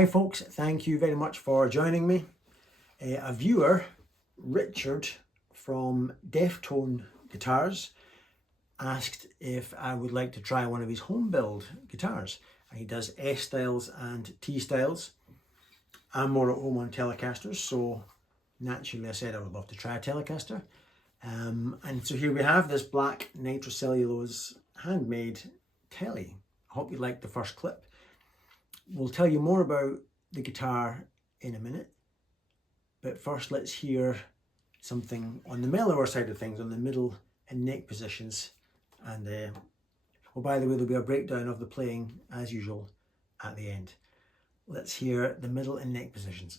Hi folks, thank you very much for joining me. A viewer, Richard from Deftone Guitars, asked if I would like to try one of his home build guitars. He does S styles and T styles. I'm more at home on Telecasters, so naturally I said I would love to try a Telecaster. And so here we have this black nitrocellulose handmade Tele. I hope you liked the first clip. We'll tell you more about the guitar in a minute, but first let's hear something on the mellower side of things, on the middle and neck positions. And oh, by the way, there'll be a breakdown of the playing as usual at the end. Let's hear the middle and neck positions.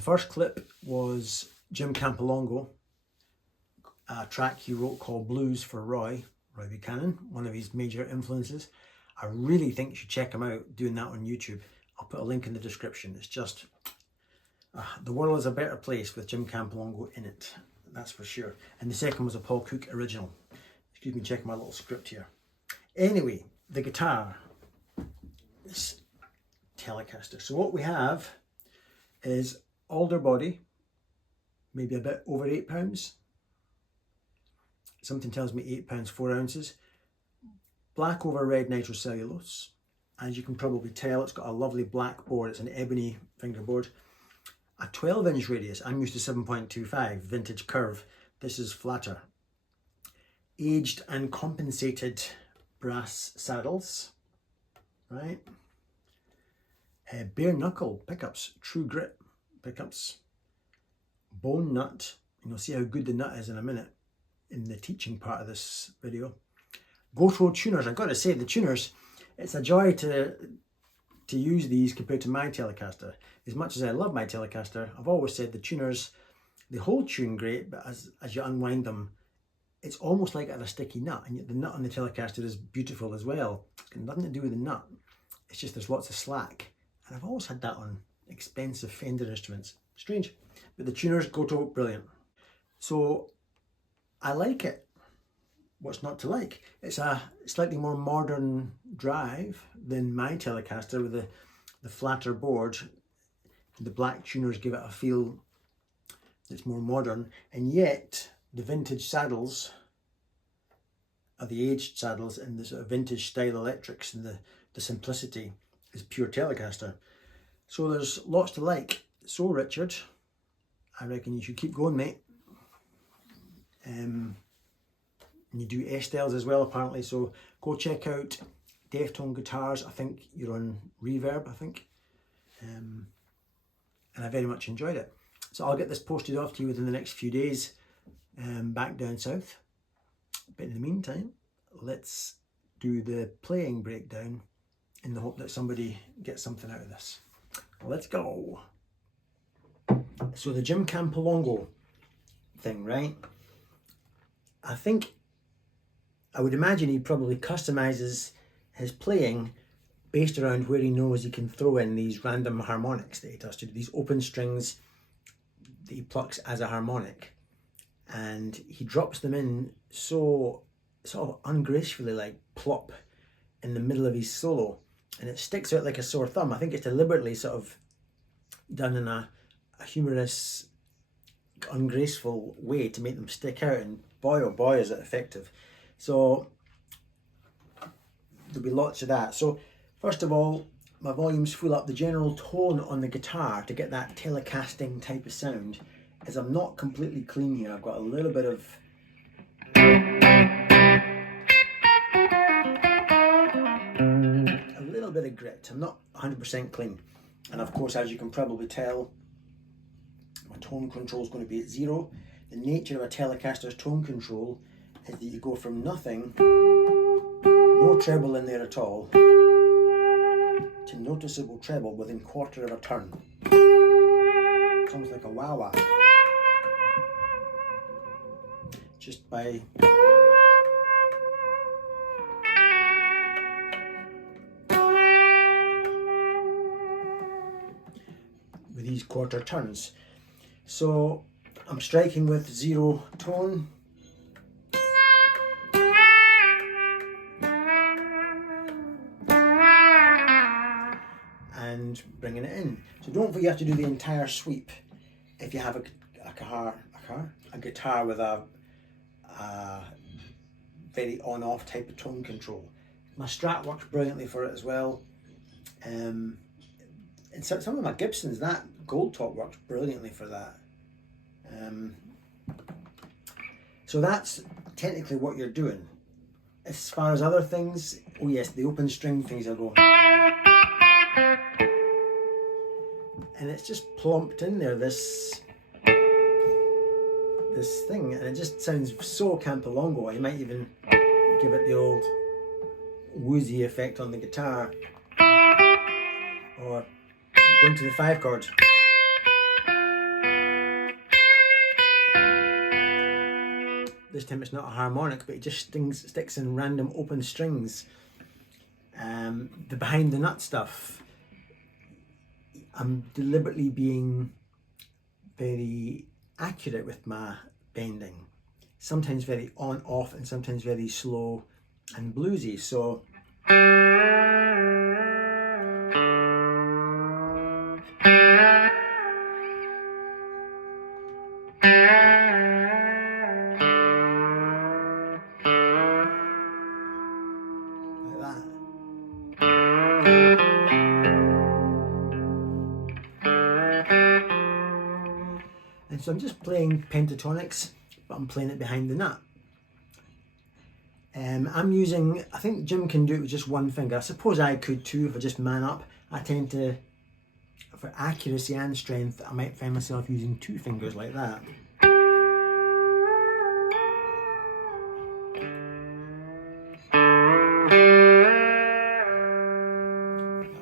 The first clip was Jim Campilongo, a track he wrote called Blues for Roy Buchanan, one of his major influences. I really think you should check him out doing that on YouTube. I'll put a link in the description. It's just, the world is a better place with Jim Campilongo in it, that's for sure. And the second was a Paul Cook original. Excuse me, checking my little script here. Anyway, the guitar, this Telecaster. So what we have is alder body, maybe a bit over 8 pounds. Something tells me 8 pounds 4 ounces. Black over red nitrocellulose. As you can probably tell, it's got a lovely black board. It's an ebony fingerboard. A 12-inch radius. I'm used to 7.25 vintage curve. This is flatter. Aged and compensated brass saddles, right? Bare knuckle pickups, true grit pickups. Bone nut. And you'll see how good the nut is in a minute in the teaching part of this video. GoPro tuners. I've got to say, the tuners, it's a joy to use these compared to my Telecaster. As much as I love my Telecaster, I've always said the tuners, they hold tune great, but as you unwind them, it's almost like a sticky nut, and yet the nut on the Telecaster is beautiful as well. It's got nothing to do with the nut. It's just there's lots of slack. And I've always had that on expensive Fender instruments. Strange. But the tuners go to brilliant. So I like it. What's not to like? It's a slightly more modern drive than my Telecaster with the flatter board. The black tuners give it a feel that's more modern, and yet the vintage saddles are the aged saddles and the sort of vintage style electrics, and the simplicity is pure Telecaster. So there's lots to like. So Richard, I reckon you should keep going, mate. And you do Estelles as well, apparently, so go check out Deftone Guitars. I think you're on Reverb, I think. And I very much enjoyed it. So I'll get this posted off to you within the next few days, back down south. But in the meantime, let's do the playing breakdown in the hope that somebody gets something out of this. Let's go. So the Jim Campilongo thing, right? I would imagine he probably customizes his playing based around where he knows he can throw in these random harmonics that he does to do, these open strings that he plucks as a harmonic. And he drops them in so sort of ungracefully, like plop in the middle of his solo. And it sticks out like a sore thumb. I think it's deliberately sort of done in a humorous, ungraceful way to make them stick out, and boy oh boy is it effective. So there'll be lots of that. So first of all, my volume's full up. The general tone on the guitar to get that telecasting type of sound is I'm not completely clean here. I've got a little bit of grit. I'm not 100% clean. And of course, as you can probably tell, my tone control is going to be at 0. The nature of a Telecaster's tone control is that you go from nothing, no treble in there at all, to noticeable treble within quarter of a turn. It's almost like a wah-wah. Just by with these quarter turns. So I'm striking with 0 tone. And bringing it in. So don't forget you have to do the entire sweep if you have a guitar with a very on-off type of tone control. My Strat works brilliantly for it as well. And some of my Gibsons, that gold top works brilliantly for that. So that's technically what you're doing. As far as other things, oh yes, the open string things are going. And it's just plomped in there, this thing, and it just sounds so Campilongo. You might even give it the old woozy effect on the guitar, or going to the 5 chord. this time it's not a harmonic, but it just sticks in random open strings. The behind the nut stuff, I'm deliberately being very accurate with my bending. Sometimes very on off and sometimes very slow and bluesy. So so I'm just playing pentatonics, but I'm playing it behind the nut. I'm using, I think Jim can do it with just one finger. I suppose I could too if I just man up. I tend to, for accuracy and strength, I might find myself using two fingers like that. That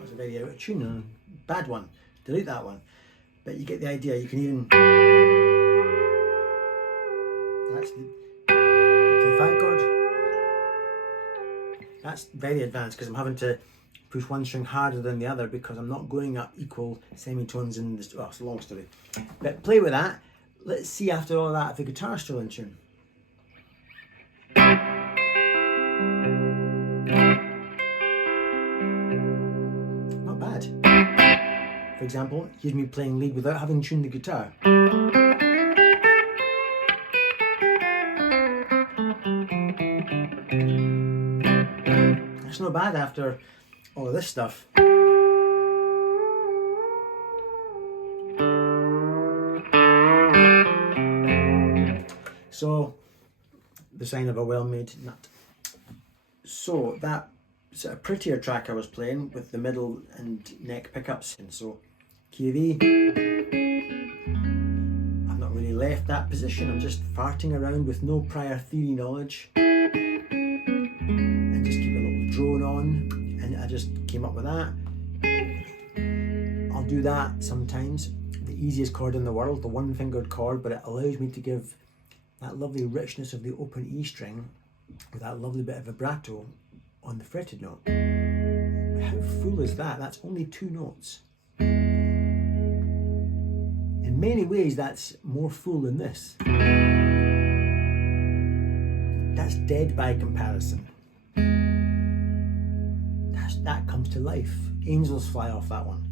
was a very out of tune and bad one. Delete that one. But you get the idea. You can even, that's the 5 chord. That's very advanced because I'm having to push one string harder than the other because I'm not going up equal semitones in this. Well, it's a long story. But play with that. Let's see after all that if the guitar's still in tune. Not bad. For example, here's me playing lead without having tuned the guitar. That's not bad after all of this stuff. So, the sign of a well-made nut. So that's a prettier track I was playing with the middle and neck pickups. And so, key of E. I've not really left that position. I'm just farting around with no prior theory knowledge. And just keep a little drone on. And I just came up with that. I'll do that sometimes. The easiest chord in the world, the one-fingered chord, but it allows me to give that lovely richness of the open E string with that lovely bit of vibrato on the fretted note. How full is that? That's only 2 notes. In many ways, that's more full than this. That's dead by comparison. That comes to life. Angels fly off that one.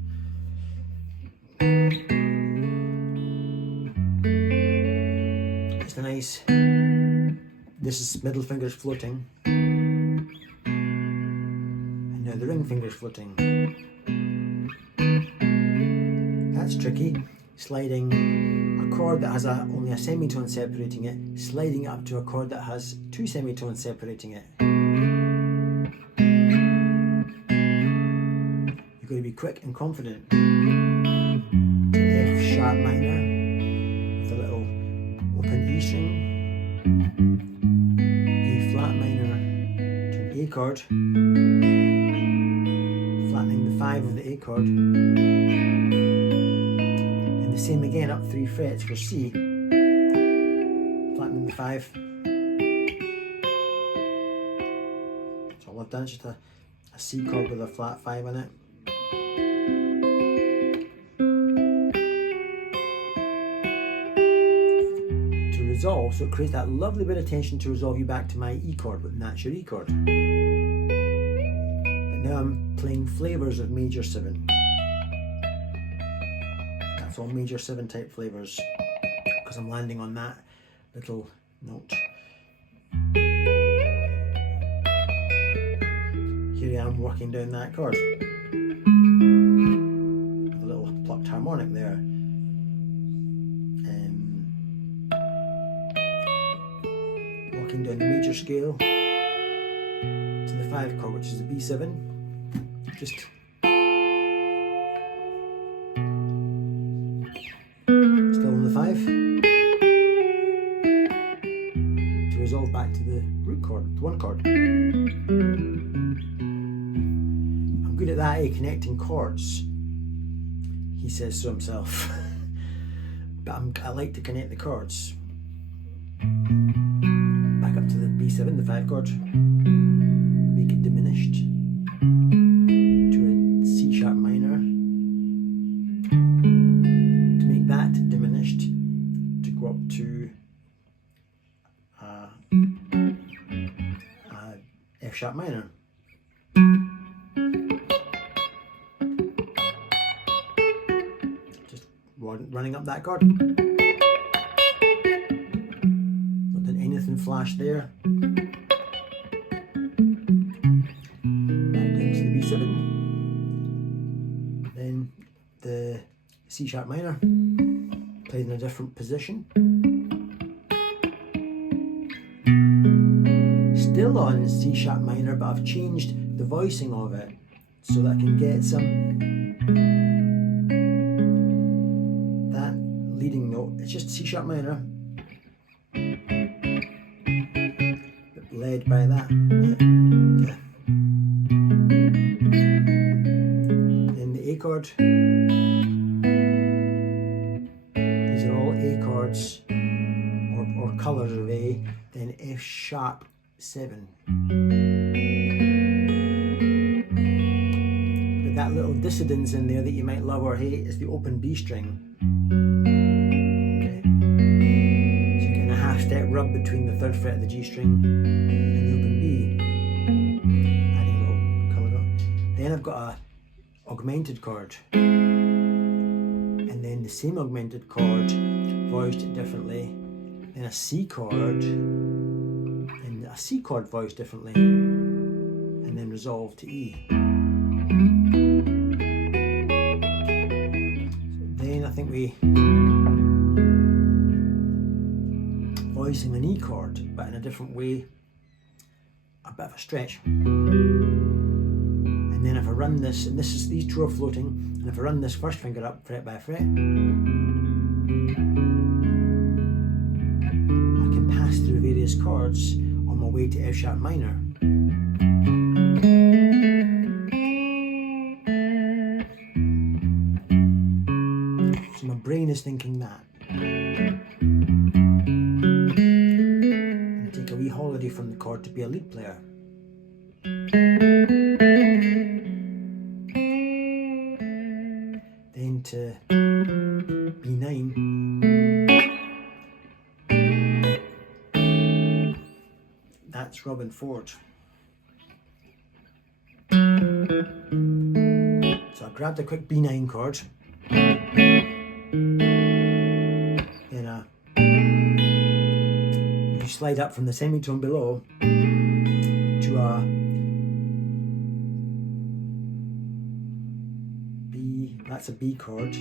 It's nice. This is middle fingers floating. And now the ring fingers floating. That's tricky. Sliding a chord that has only a semitone separating it, sliding it up to a chord that has 2 semitones separating it. You've got to be quick and confident. F sharp minor with a little open E string. E flat minor to an A chord. Flattening the 5 of the A chord. And the same again up 3 frets for C. Flattening the 5. That's all I've done, just a C chord with a flat 5 in it. Resolve, so it creates that lovely bit of tension to resolve you back to my E chord, and that's your E chord. But now I'm playing flavors of major 7. That's all major 7 type flavors because I'm landing on that little note. Here I am working down that chord. With a little plucked harmonic there. Working down the major scale to the 5 chord, which is a B7. Just still on the 5 to resolve back to the root chord, the 1 chord. I'm good at that, connecting chords. He says so himself. But I like to connect the chords. up to the B7, the 5 chord, make it diminished to a C sharp minor, to make that diminished, to go up to F sharp minor. Just running up that chord. Not done anything flash there. Back down to the B7. Then the C sharp minor, played in a different position. Still on C sharp minor, but I've changed the voicing of it so that I can get that leading note. It's just C sharp minor, but led by that. Then the A chord. These are all A chords or colours of A. Then F sharp 7. But that little dissonance in there that you might love or hate is the open B string. Okay. So you get a half step rub between the 3rd fret of the G string and the open B. Adding a little colour note. Then I've got a augmented chord. And then the same augmented chord voiced differently. Then a C chord. A C chord voiced differently, and then resolved to E. So then I think we voicing an E chord, but in a different way, a bit of a stretch. And then if I run this, and these two are floating, and if I run this first finger up fret by fret, I can pass through various chords on my way to F sharp minor. So my brain is thinking that. And take a wee holiday from the chord to be a lead player. Then to B9. That's Robin Ford. So I grabbed a quick B9 chord, then you slide up from the semitone below to a B, that's a B chord,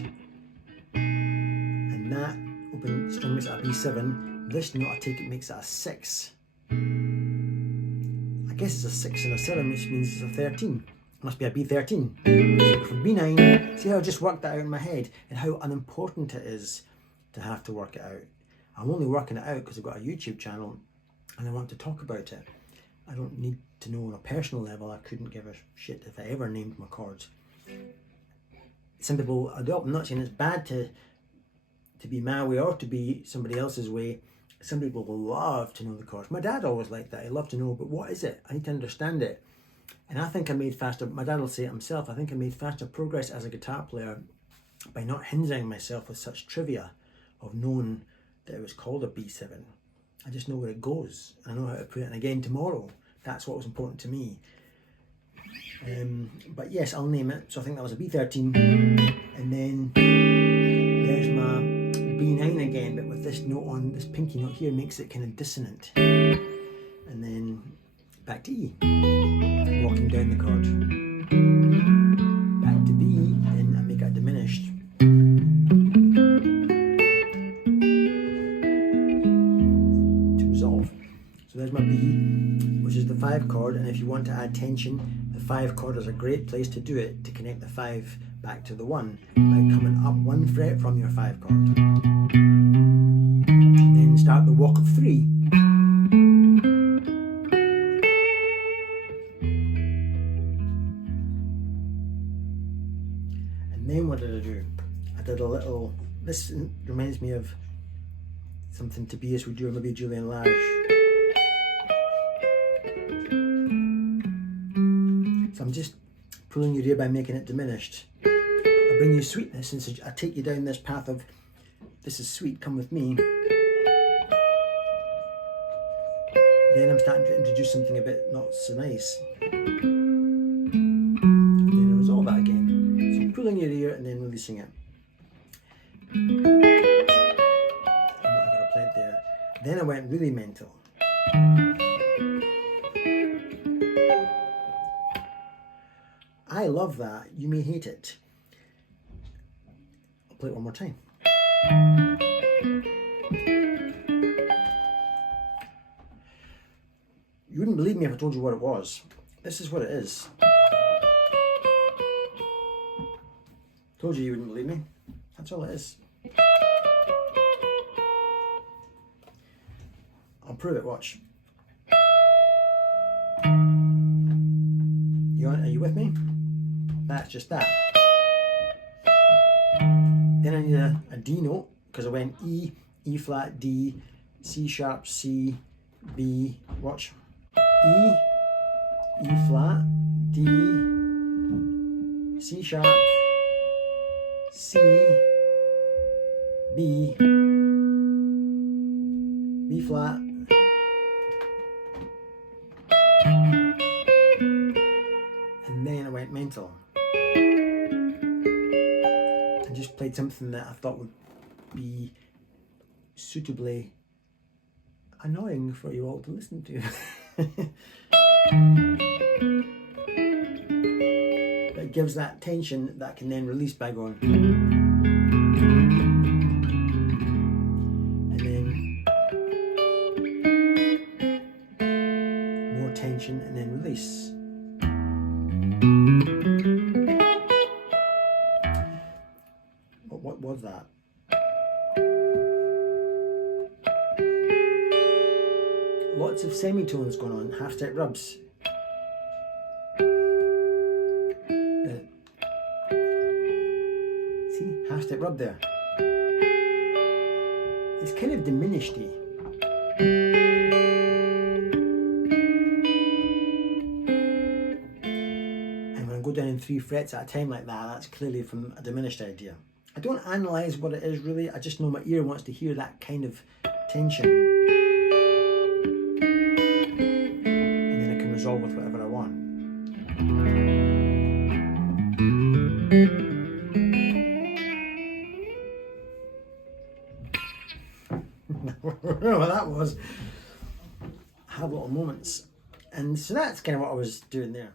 and that open string makes it a B7. This note I take it makes it a 6. I guess it's a 6 and a 7, which means it's a 13. It must be a B13. So from B9, see how I just worked that out in my head and how unimportant it is to have to work it out. I'm only working it out because I've got a YouTube channel and I want to talk about it. I don't need to know on a personal level. I couldn't give a shit if I ever named my chords. Some people, I'm not saying it's bad to be my way or to be somebody else's way. Some people will love to know the chords. My dad always liked that. He loved to know, but what is it? I need to understand it. And I think I made faster, my dad will say it himself, I think I made faster progress as a guitar player by not hindering myself with such trivia of knowing that it was called a B7. I just know where it goes. I know how to put it in again tomorrow. That's what was important to me. But yes, I'll name it. So I think that was a B13. And then there's my B9 again, but with this note on, this pinky note here makes it kind of dissonant. And then back to E, walking down the chord. Back to B, and I make it diminished. To resolve. So there's my B, which is the 5 chord, and if you want to add tension, the 5 chord is a great place to do it, to connect the 5 back to the 1 by coming up 1 fret from your 5 chord. And then start the walk of 3. And then what did I do? I did a little, this reminds me of something Tobias would do, or maybe Julian Lage. just pulling your ear by making it diminished. I bring you sweetness, and I take you down this path of, this is sweet, come with me. Then I'm starting to introduce something a bit not so nice. Then I resolve that again. So I'm pulling your ear and then releasing it. And what I got applied there. Then I went really mental. I love that. You may hate it. I'll play it one more time. You wouldn't believe me if I told you what it was. This is what it is. Told you wouldn't believe me. That's all it is. I'll prove it, watch. Are you with me? That's just that. Then I need a D note, because I went E, E flat, D, C sharp, C, B, watch. E, E flat, D, C sharp, C, B, B flat, and then I went mental. I just played something that I thought would be suitably annoying for you all to listen to. But it gives that tension that can then release by going. And then more tension and then release. What was that? Lots of semitones going on, half step rubs. See, half step rub there. It's kind of diminished-y. And when I go down in 3 frets at a time like that, that's clearly from a diminished idea. I don't analyse what it is really, I just know my ear wants to hear that kind of tension. And then I can resolve with whatever I want. Well, that was, I have little moments. And so that's kind of what I was doing there.